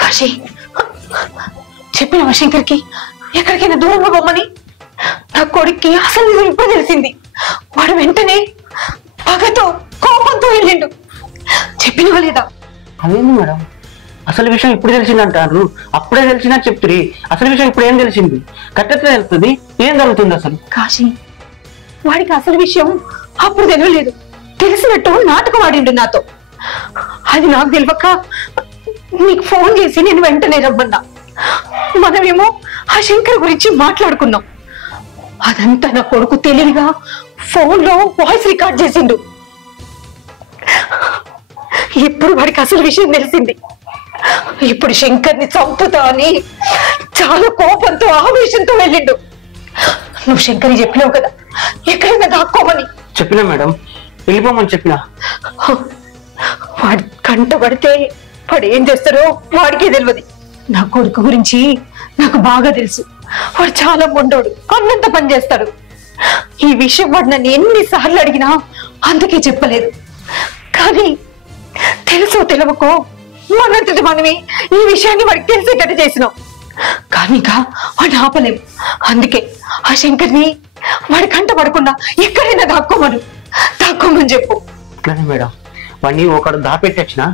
కాశీ చెప్పిన శంకర్కి ఎక్కడికైనా దూరంగా పోమని. నా కొడుక్కి అసలు నిజం ఇప్పుడు తెలిసింది. వాడు వెంటనే పగతో కోపంతో వెళ్ళిండు. చెప్పినవా లేదా? అదేంది మేడం, అసలు విషయం ఇప్పుడు తెలిసిందంటారు, అప్పుడే తెలిసిందని చెప్తురి. అసలు విషయం ఇప్పుడు ఏం తెలిసింది? కట్టెట్లా తెలుస్తుంది? ఏం జరుగుతుంది అసలు? కాశీ వాడికి అసలు విషయం అప్పుడు తెలియలేదు. తెలిసినట్టు నాటకం ఆడిండు నాతో. అది నాకు తెలియక నీకు ఫోన్ చేసి నేను వెంటనే రమ్మన్నా. మనమేమో ఆ శంకర్ గురించి మాట్లాడుకున్నాం. అదంతా నా కొడుకు తెలివిగా ఫోన్ లో వాయిస్ రికార్డ్ చేసిండు. ఇప్పుడు వాడికి అసలు విషయం తెలిసింది. ఇప్పుడు శంకర్ని చంపుతా అని చాలా కోపంతో ఆవేశంతో వెళ్ళిండు. నువ్వు శంకర్ చెప్పినావు కదా ఎక్కడైనా దాక్కోమని. చెప్పినా మేడం, వెళ్ళిపోమని చెప్పినా. వాడి కంట పడితే వాడు ఏం చేస్తాడో వాడికే తెలియదు. నా కొడుకు గురించి నాకు బాగా తెలుసు. వాడు చాలా మొండోడు, అన్నంత పని చేస్తాడు. ఈ విషయం వాడు నన్ను ఎన్నిసార్లు అడిగినా అందుకే చెప్పలేదు. కానీ తెలుసో తెలియకో మనంతటి మనమే ఈ విషయాన్ని వాడికి తెలిసేటట్టు చేసినాం. కానీ ఇంకా వాడిని ఆపలేం. అందుకే ఆ శంకర్ని వాడి కంట పడకుండా ఎక్కడైనా దాక్కోమని చెప్పు. అట్లానే మేడం, వాడిని ఒకడు దాపెట్టొచ్చినా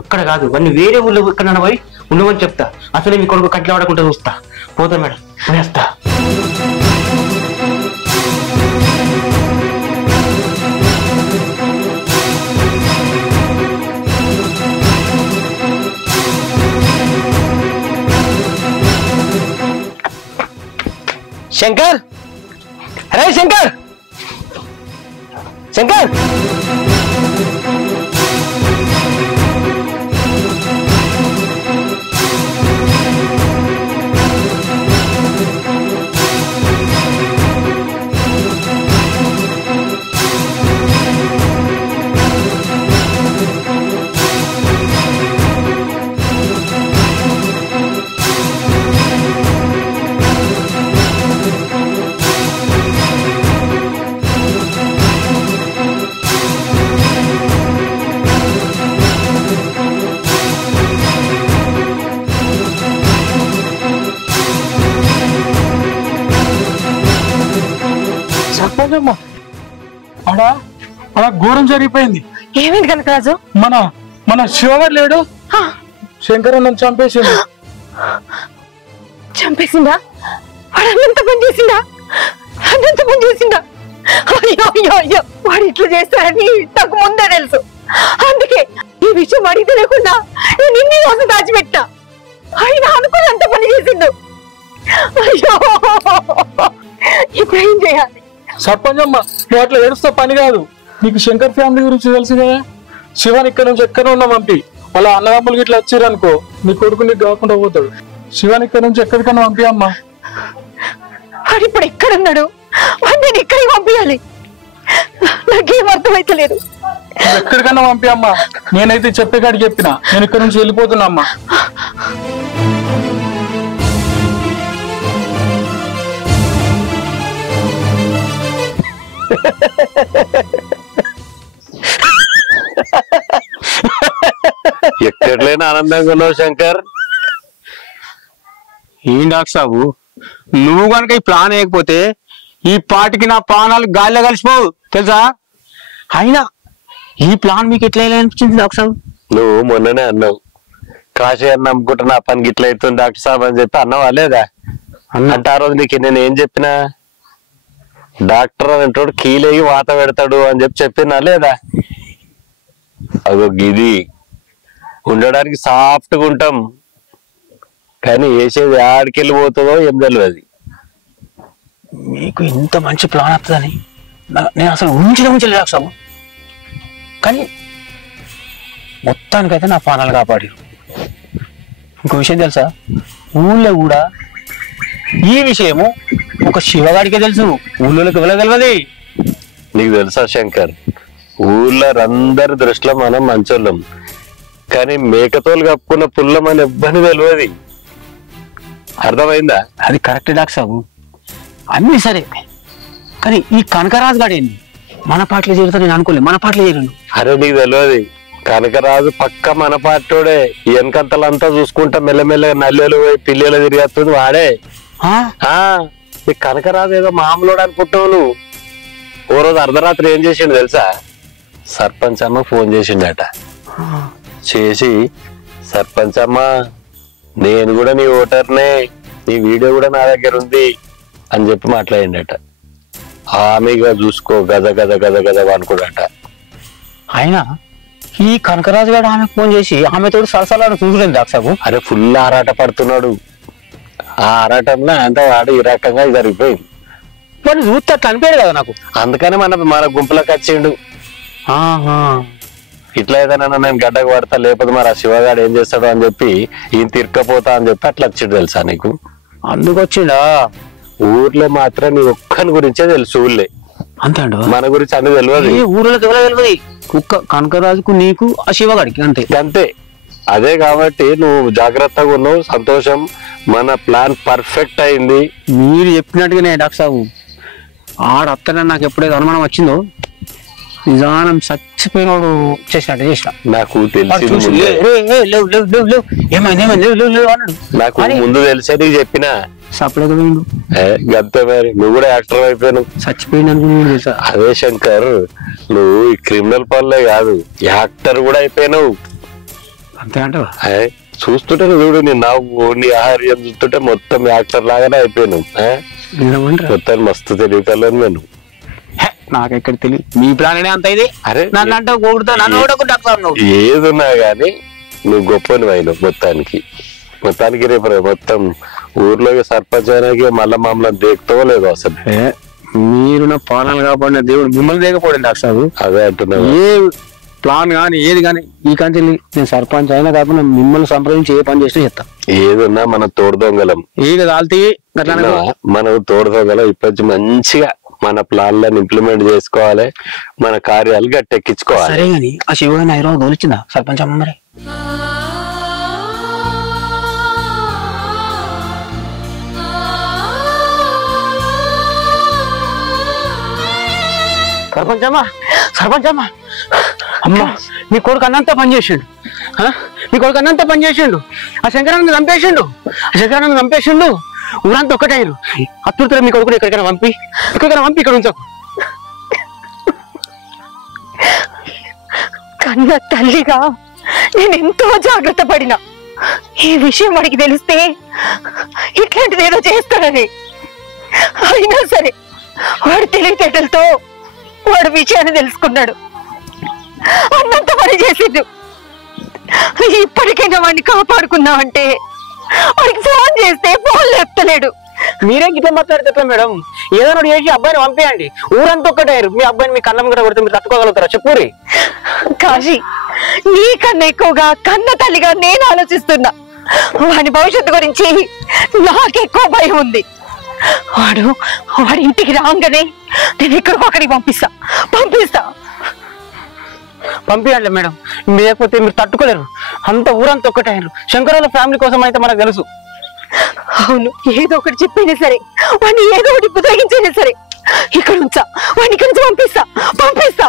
అక్కడ కాదు, వాడిని వేరే ఊళ్ళో ఎక్కడన్నా పోయి ఉండమని చెప్తా. అసలే మీ కొడుకు కంట్లో పడకుండా చూస్తా. పోతా మేడం, వేస్తా. శంకర్, అరే శంకర్, శంకర్ అడా అలా ఘోరం జరిగిపోయింది. ఏమైంది కనకరాజు? మన శివగారు లేడు, శంకరన్న చంపేసిండు. చంపేసిందా? వాడు అన్నంత పని చేసిందా? అయ్యో అయ్యో అయ్యో, వాడు ఇట్లా చేస్తాడని నాకు ముందే తెలుసు. అందుకే ఈ విషయం వాడికి తెలియకుండా నేను ఇన్ని రోజులు దాచిపెట్టా. ఆయన అనుకున్నంత పని చేసిండు. అయ్యో, ఇప్పుడు ఏం చేయాలి? సర్పంచ్ అమ్మ, నువ్వు అట్లా ఏడుస్తా పని కాదు. నీకు శంకర్ ఫ్యామిలీ గురించి తెలుసు కదా. శివాని ఇక్కడ నుంచి ఎక్కడ ఉన్నా పంపి, వాళ్ళ అన్నదమ్ములకి ఇట్లా వచ్చారనుకో నీ కొడుకు నీకు కాకుండా పోతాడు. శివాని ఇక్కడ నుంచి ఎక్కడికన్నా పంపి అమ్మా. వాడు ఇప్పుడు ఎక్కడున్నాడు? వాడు నేను ఎక్కడికి పంపించాలి? నాకేం అర్థమైతలేదు. ఎక్కడికన్నా పంపి అమ్మా. నేనైతే చెప్పేకాడికి చెప్పినా, నేను ఇక్కడ నుంచి వెళ్ళిపోతున్నా అమ్మా. ఎక్కడలేని ఆనందంగా ఉన్నావు శంకర్. ఏం డాక్టర్ సాబు, నువ్వు కనుక ఈ ప్లాన్ వేయకపోతే ఈ పాటికి నా ప్రాణాలు గాలిలో కలిసిపోవు తెలుసా. అయినా ఈ ప్లాన్ మీకు ఎట్లా అనిపించింది డాక్టర్ సాబు? నువ్వు మొన్ననే అన్నావు, కాశీ అని నమ్ముకుంటే నా పని గిట్ల అవుతుంది డాక్టర్ సాబ్ అని చెప్పి అన్నావా లేదా? అంటే ఆ రోజు నీకు నేను ఏం చెప్పినా, డాక్టర్ అనేటోడు కీలేగి వాత పెడతాడు అని చెప్పినా లేదా? అగో గిది ఉండడానికి సాఫ్ట్గా ఉంటాం, కానీ వేసేది ఆడికి వెళ్ళిపోతుందో ఏం తెలియదు. మీకు ఇంత మంచి ప్లాన్ వస్తుందని నేను అసలు ఉంచలేదు డాక్టర్ సాబు. కానీ మొత్తానికైతే నా ప్రాణాలు కాపాడారు. ఇంకో విషయం తెలుసా, ఊళ్ళో కూడా ఈ విషయము ఒక శివగాడికే తెలుసు, ఊళ్ళోకి వెళ్ళగలవది. నీకు తెలుసా శంకర్, ఊళ్ళో అందరి దృష్టిలో మనం మంచోళ్ళం, కానీ మేకతోలు కప్పుకున్న పుల్లం అని ఎవ్వని తెలియదు. అర్థమైందా? అది కరెక్ట్ డాక్టర్ సాబు, అన్ని సరే. కానీ ఈ కనకరాజు గాడేంది మన పాటలు చేరుతా నేను అనుకోలేదు, మన పాటలు చేరండు. అరే నీకు తెలియదు, కనకరాజు పక్క మన పార్టీడే వెనకంతలంతా చూసుకుంటా మెల్లమెల్లగా నల్లెలు పోయి పిల్లలు తిరిగేస్తుంది వాడే. ఈ కనకరాజు ఏదో మామూలు అనుకుంటావు నువ్వు. ఓ రోజు అర్ధరాత్రి ఏం చేసిండు తెలుసా? సర్పంచ్ అమ్మ ఫోన్ చేసిండట. చేసి సర్పంచ్ అమ్మ నేను కూడా నీ ఓటర్నే, నీ వీడియో కూడా నా దగ్గర ఉంది అని చెప్పి మాట్లాడిండట. ఆమెగా చూసుకో గద గద గద గద అనుకోడట. అయినా ఈ కనకరాజు గారు ఆమె ఫోన్ చేసి ఆమెతో సరసలాడు చూసులేదు డాక్టర్. అరే ఫుల్ ఆరాట పడుతున్నాడు. ఆ ఆరాటంలో అంతా వాడు ఈ రకంగా జరిగిపోయింది. మరి చూస్తే అట్లా అనిపించదు కదా నాకు. అందుకని మన గుంపులోకి వచ్చిండు. ఇట్లా ఏదైనా నేను గడ్డకు పడతా, లేకపోతే మరి ఆ శివగాడు ఏం చేస్తాడు అని చెప్పి ఈయన తిరకపోతా అని చెప్పి అట్లా వచ్చిండు తెలుసా నీకు? అందుకు వచ్చిండా? ఊర్లో మాత్రం నీ ఒక్కని గురించే తెలుసు. ఊళ్ళే అంతే అండి, మన గురించి అన్ని తెలియదు. ఊర్లోకి ఎవరో తెలియదు. కుక్క కనకరాజుకు నీకు ఆ శివగాడికి అంతే అంతే. అదే కాబట్టి నువ్వు జాగ్రత్తగా ఉన్నావు. సంతోషం. మన ప్లాన్ పర్ఫెక్ట్ అయింది. మీరు చెప్పినట్టుగానే డాక్టర్ సాబు ఆడత్తనే నాకు ఎప్పుడైతే అనుమానం వచ్చిందో నిజానం చచ్చిపోయినోడు చేసినట్టు చేసిన. నాకు తెలిసింది, నాకు ముందు తెలిసే నీకు చెప్పిన. సపరేట్ గంతే మరి. నువ్వు కూడా యాక్టర్ అయిపోయాను. చచ్చిపోయింది. అదే శంకర్, నువ్వు ఈ క్రిమినల్ పనులే కాదు యాక్టర్ కూడా అయిపోయినావు. అంతే అంటావా? చూస్తుంటే చూడు నీ నవ్వు నీ ఆహార్యం చూస్తుంటే మొత్తం యాక్టర్ లాగానే అయిపోయాను. మొత్తం మస్తు తెలియకలేదు నేను. నాకెక్కడ తెలియదు మీ ప్లాన్ అంత ఇది. అరే నన్ను అంటే నన్ను ఏదున్నా గానీ నువ్వు గొప్పని అయినావు మొత్తానికి రేపు మొత్తం ఊర్లోకి సర్పంచ్ అయినాకి మళ్ళా మమ్మల్ని దేకుతావో లేదో అసలు. మీరు నా పాలనలు కాబట్టి దేవుడు మిమ్మల్ని దేకపోయింది డాక్టర్ సాబు. అదే అంటున్నా. ఏ ప్లాన్ గానీ ఏది గానీ ఈ కంచె నేను సర్పంచ్ అయినా కాకుండా మిమ్మల్ని సంప్రదించి ఏ పని చేసినా చెప్తా. ఏదున్నా మనం తోడు దొంగలం. ఏది కాల్తీ మనం తోడు దొంగలం. ఇప్పటి మంచిగా మన ప్లాన్లను ఇంప్లిమెంట్ చేసుకోవాలి, మన కార్యాలు గట్టెక్కించుకోవాలి. సరే గాని ఆ శివగాని హైదరాబాద్ తోలిచ్చిందా సర్పంచ్ అమ్మ? మరి సర్పంచ్ అమ్మ అమ్మా మీ కొడుకు అన్నంతా పనిచేసిండు. ఆ శంకరాన్ని చంపేసిండు. ఊరంతా ఒక్కటయ్యారు. అత్తుడుతో మీ కొడుకుని ఎక్కడికైనా పంపి ఇక్కడ ఉంచకు. కన్న తల్లిగా నేను ఎంతో జాగ్రత్త పడినా ఈ విషయం వాడికి తెలిస్తే ఇట్లాంటిది ఏదో చేస్తాడని. అయినా సరే వాడు తెలివితేటలతో వాడు విషయాన్ని తెలుసుకున్నాడు. అన్నంత పని చేసిండు. ఇప్పటికైనా వాడిని కాపాడుకుందామంటే వాడికి ఫోన్ చేస్తే ఫోన్ లేపుతలేడు. మీరేం గిట్ల మాట్లాడితే మేడం? ఏదైనా చేసి అబ్బాయిని పంపేయండి. ఊరంతా ఒక్కటయ్యారు. మీ అబ్బాయిని మీ కళ్ళ కూడా కొడితే మీరు తట్టుకోగలుగుతారా చెప్పురి? కాశీ, నీకన్నా ఎక్కువగా కన్న తల్లిగా నేను ఆలోచిస్తున్నా. వాడి భవిష్యత్తు గురించి నాకెక్కువ భయం ఉంది. వాడి ఇంటికి రాగానే నేను ఎక్కడికో అక్కడికి పంపిస్తా. పంపించండి మేడం, లేకపోతే మీరు తట్టుకోలేరు. అంత ఊరంతా ఒక్కటయ్యారు. శంకరాల ఫ్యామిలీ కోసం అయితే మనకు తెలుసు. అవును, ఏదో ఒకటి చెప్పైనా సరే, వాడిని ఏదో ఒకటి ఉపయోగించైనా సరే ఇక్కడ ఉంచా. వాడిని ఇక్కడి నుంచి పంపిస్తా.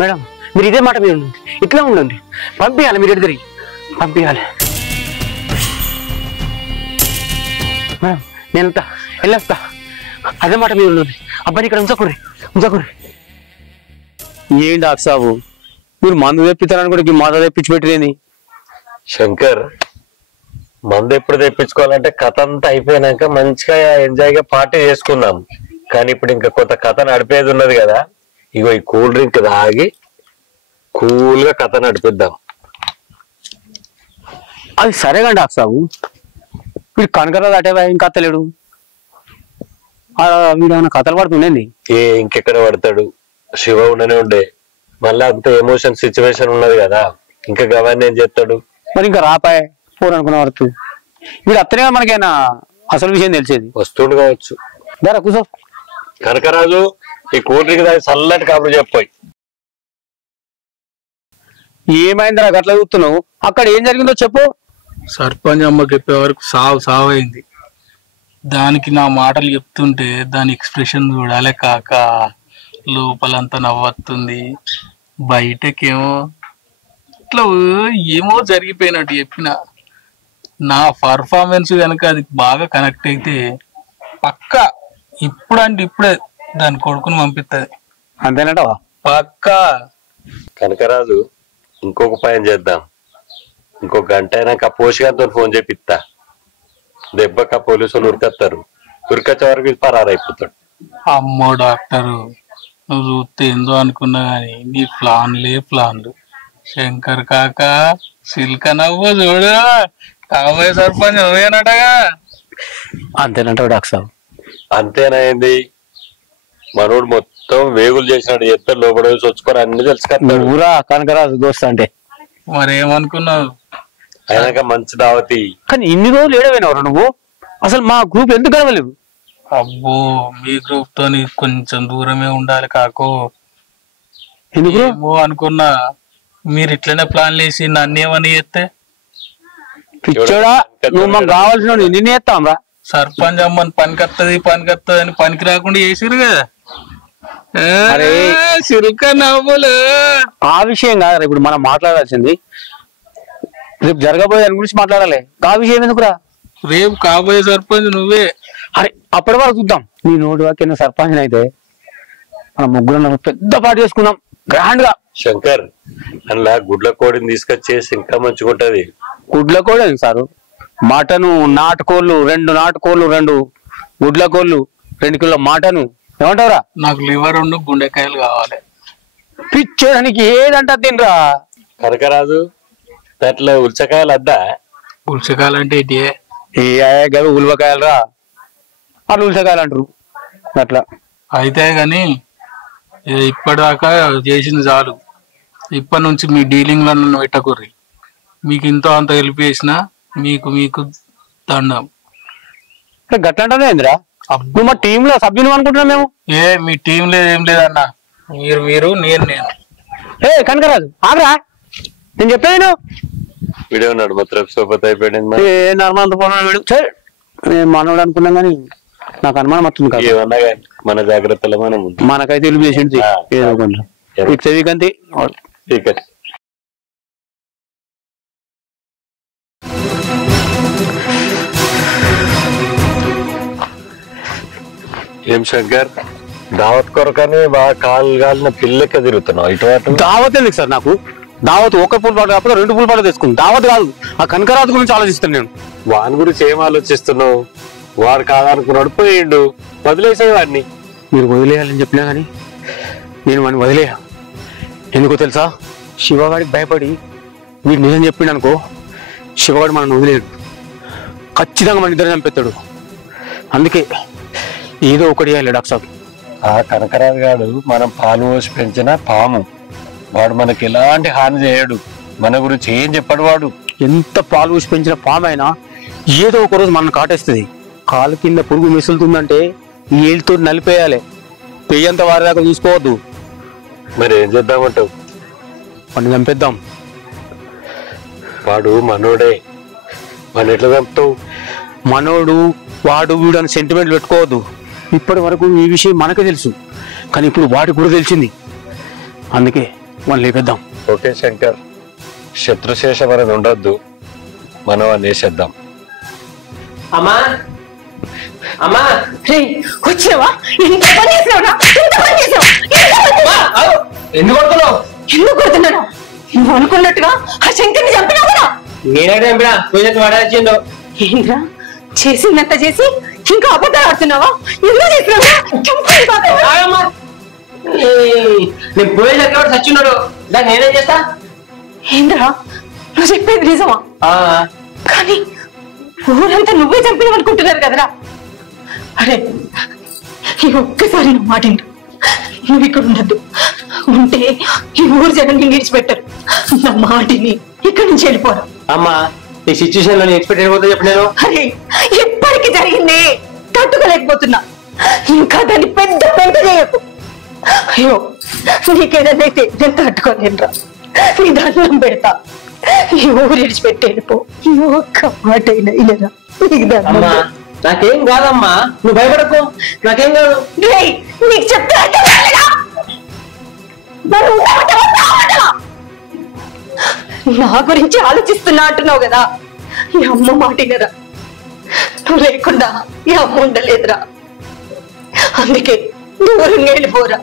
మేడం మీరు ఇదే మాట మీరు ఇట్లా ఉండండి. పంపించాలి, మీరు ఎడిదిరి పంపించాలి. మేడం నేను వెళ్ళొస్తా. అదే మాట మీరు ఉండండి. అబ్బాయిని ఇక్కడ ఉంచకూరి. ఏం డాక్టర్ సాబు మీరు మందు తెప్పిస్తారని కూడా మందు తెప్పించి పెట్టలేని? శంకర్, మందు ఎప్పుడు తెప్పించుకోవాలంటే కథ అంతా అయిపోయినాక మంచిగా ఎంజాయ్ గా పార్టీ చేసుకుందాం. కానీ ఇప్పుడు ఇంకా కొత్త కథ నడిపేది ఉన్నది కదా. ఇగో ఈ కూల్ డ్రింక్ తాగి కూల్ గా కథ నడిపిద్దాం. అది సరేగా డాక్టర్ సాబు. వీడు కనకరాజు అటే ఇంకా అత్తలేడు. వీడు ఏమైనా కథలు పడుతుండేంది? ఇంకెక్కడ పడతాడు? శివ ఉండనే ఉండే. మళ్ళీ అంత ఎమోషన్ సిచ్యువేషన్ ఉన్నది కదా, ఇంకా గవర్నీ ఏం చేస్తాడు? మరి ఇంకా రాపాయ్ ఫోన్ అనుకున్న వరకు వీడు అత్తనే మనకైనా అసలు విషయం తెలిసేది. వస్తుండు కావచ్చు. దారా కూర్చో. కనకరాజు, ఈ కూల్ డ్రింక్ దాని చల్లటి కబురు చెప్పాయి. ఏమైందిరా గట్లా చూస్తున్నావు? అక్కడ ఏం జరిగిందో చెప్పు. సర్పంచ్ అమ్మ చెప్పే వరకు సావు అయింది. దానికి నా మాటలు చెప్తుంటే దాని ఎక్స్ప్రెషన్ చూడాలే కాక లోపలంతా నవ్వుతుంది. బయటకేమో ఇట్లా ఏమో జరిగిపోయినట్టు చెప్పిన నా పర్ఫార్మెన్స్ కనుక అది బాగా కనెక్ట్ అయితే పక్కా ఇప్పుడంటే ఇప్పుడే దాని కొడుకుని పంపిస్తుంది. అంతేనటవా? పక్కా. కనకరాజు ఇంకొక పని చేద్దాం. ఇంకొక గంట అయినాక పోషకాంతో ఫోన్ చేపిస్తా. దెబ్బక పోలీసులు ఉరికొస్తారు. ఉరికొచ్చే వరకు పరారైపోతాడు. అమ్మో డాక్టరు, నువ్వు చూస్తే ఏందో అనుకున్నా గాని నీ ప్లాన్లు. శంకర్ కాక సిల్క నవ్వు చూడు, కాబోయే సర్పంచ్ నువ్వేనటగా. అంతేనంటావు డాక్టర్ సాబ్? అంతేనైంది. మనోడు మొత్తం వేగులు చేసినాడు. ఎత్తాడు లోపల వచ్చుకొని అన్ని తెలుసుకుంటాడు. ఊరా కనకరాజు దోస్త అంటే మరేమనుకున్నావు? అయినాక మంచి దావతి. కానీ ఇన్ని రోజులు ఏడవైనవరా నువ్వు? అసలు మా గ్రూప్ ఎందుకు గడవలేవు? అబ్బో, మీ గ్రూప్ తో కొంచెం దూరమే ఉండాలి కాకు. ఎందుకు ఏమో అనుకున్నా, మీరు ఇట్లనే ప్లాన్లు వేసి నన్ను ఏమని చేస్తే. పిచ్చోడా, నువ్వు మాకు కావాల్సిన నిన్నే ఎత్తాం రా. సర్పంచ్ అమ్మని పనికత్తది అని పనికి రాకుండా చేసిరు కదా. సిల్క నవ్వులు. ఆ విషయం కాదు ఇప్పుడు మనం మాట్లాడాల్సింది. రేపు జరగబోయే దాని గురించి మాట్లాడాలి. ఆ విషయం ఎందుకురా? రేపు కాబోయే సర్పంచ్ నువ్వే. అరే అప్పటి వరకు చూద్దాం. నీ నోటి వాక్యం సర్పంచ్ అయితే మన ముగ్గురు పెద్ద పార్టీ చేసుకుందాం గ్రాండ్ గా. శంకర్, అందులో గుడ్ల కోడిని తీసుకొచ్చేసి ఇంకా మంచిగుంటది. గుడ్ల కోడి సారు, మటను, నాటుకోళ్ళు 2 నాటుకోళ్ళు, 2 గుడ్ల కోళ్ళు, 2 కిలో మటను. ఏమంటావురా? నాకు లివర్ 2 గుండెకాయలు కావాలి. పిచ్చోడానికి ఏదంటా తినరా. కనకరాజు, దాంట్లో ఉల్చకాయలు అద్దా? ఉల్చకాయలు అంటే ఏంటి? ఏ ఉల్వకాయలు రా, అట్లా ఉల్చకాయలు అంటారు అట్లా. అయితే గాని ఇప్పటిదాకా చేసింది చాలు. ఇప్పటి నుంచి మీ డీలింగ్ లో నన్ను పెట్టకూర్రి. మీకు ఇంతో అంత హెల్ప్ చేసినా మీకు దండం. గట్లంటానే ఏందిరా? నువ్వు మా టీమ్ లో సభ్యులు అనుకుంటున్నా మేము. మీ టీం లేదు ఏం లేదన్న. మీరు నేను. ఏ కనకరాజు ఆగరా, నేను చెప్పేది నువ్వు. వీడియో ఉన్నాడు మొత్తం సోపతి అయిపోయింది. ఏ నర్మంత పోనాడు వీడు. నేను మనోడు అనుకున్నాం కానీ నాకు అనుమానం వస్తుంది కదా. ఏమన్నా కానీ మన జాగ్రత్తలో మనం మనకైతే ఇల్లు చేసింది ఏదో కొంచెం అంతే. ఏం శంకర్, దావత్ కొరకని బాగా కాలిన పిల్లకే తిరుగుతున్నావు ఇటు. దావత్ ఎందుకు సార్ నాకు? దావత్ ఒక పూల పాట కాకపోతే 2 పూల పాట తెచ్చుకుంది. దావత్ కాదు, ఆ కనకరాజు గురించి ఆలోచిస్తాను నేను. వాని గురించి ఏం ఆలోచిస్తున్నావు? వాడు కాదనుకున్నాడు, పోయిండు, వదిలేసే వాడిని. మీరు వదిలేయాలని చెప్పినా కానీ నేను వాడిని వదిలేయా. ఎందుకో తెలుసా? శివగాడికి భయపడి మీరు నిజం చెప్పిండు అనుకో, శివగాడు మనల్ని వదిలేడు, ఖచ్చితంగా మన ఇద్దరు చంపెత్తాడు. అందుకే ఏదో ఒకటి చేయాలి డాక్టర్ సాబ్. ఆ కనకరాజు గాడు మనం పాలు పోసి పెంచిన పాము. వాడు మనకి ఎలాంటి హాని చేయడు. మన గురించి ఏం చెప్పాడు వాడు. ఎంత పాలు పోసి పెంచిన పాము అయినా ఏదో ఒక రోజు మనల్ని కాటేస్తుంది. కాలు కింద పురుగు మిసులుతుందంటే ఈ ఏళ్ళతో నలిపేయాలి. పెయ్యంత వారి దాకా చూసుకోవద్దు. మరి ఏం చేద్దామంటావు? వాడిని చంపేద్దాం. వాడు మనోడే, వాడిని ఎట్లా చంపుతావు? మనోడు వాడు వీడు అని సెంటిమెంట్ పెట్టుకోవద్దు. ఇప్పటి వరకు ఈ విషయం మనకే తెలుసు, కానీ ఇప్పుడు వాడికి కూడా తెలిసింది. అందుకే వాడిని లేపేద్దాం. ఓకే శంకర్, శత్రుశేషం అనేది ఉండొద్దు, మనం వాడిని వేసేద్దాం. అమ్మా అమ్మా, వచ్చినావా? ఎంత పని చేసినావురా? ఎందుకు కొడుతున్నావు? ఎందుకు కొడుతున్నాను? నువ్వు అనుకున్నట్టుగా ఆ శంకర్ని చంపినావు కదా. నేనైతే చంపినా, పూజకి వాడాల్సిందో. ఏంద్రా చేసిందంత చేసి ఇంకా అబద్ధాలు ఆడుతున్నావా? ఎందుకు చేసినావా? నేను పూజ దగ్గర చచ్చిన్నాడు, దాన్ని నేనేం చేస్తా? ఏంద్రా నువ్వు చెప్పేది నిజమా? కానీ ఊరంతా నువ్వే చంపినవనుకుంటున్నారు కదరా. అరే ఈ ఒక్కసారి నువ్వు మాటిండు, నువ్వు ఇక్కడ ఉండద్దు. ఉంటే ఈ ఊరు జనం నిన్ను విడిచిపెట్టరు. నా మాటిని ఇక్కడి నుంచి వెళ్ళిపోరా. అమ్మా, ఈ సిచ్యువేషన్ లో ఎక్స్పెక్ట్ అయిపోతే చెప్పు. నేను అరే ఇప్పటికి జరిగింది తట్టుకోలేకపోతున్నా, ఇంకా దాన్ని పెద్ద పెంట చేయకు. అయ్యో నీకేదైతే నేను తట్టుకోలేనురా. నీ దండం పెడతా, ఈ ఊరు విడిచిపెట్టి వెళ్ళిపో. ఈ ఒక్క మాట అయినా ఇనరా. నీకు దండం. నాకేం కాదమ్మా, నువ్వు భయపడకు, నాకేం కాదు. నీకు చెప్తే నా గురించి ఆలోచిస్తున్నా అంటున్నావు కదా, ఈ అమ్మ మాటినరా. నువ్వు లేకుండా ఈ అమ్మ ఉండలేదురా. అందుకే దూరంగా వెళ్ళిపోరా.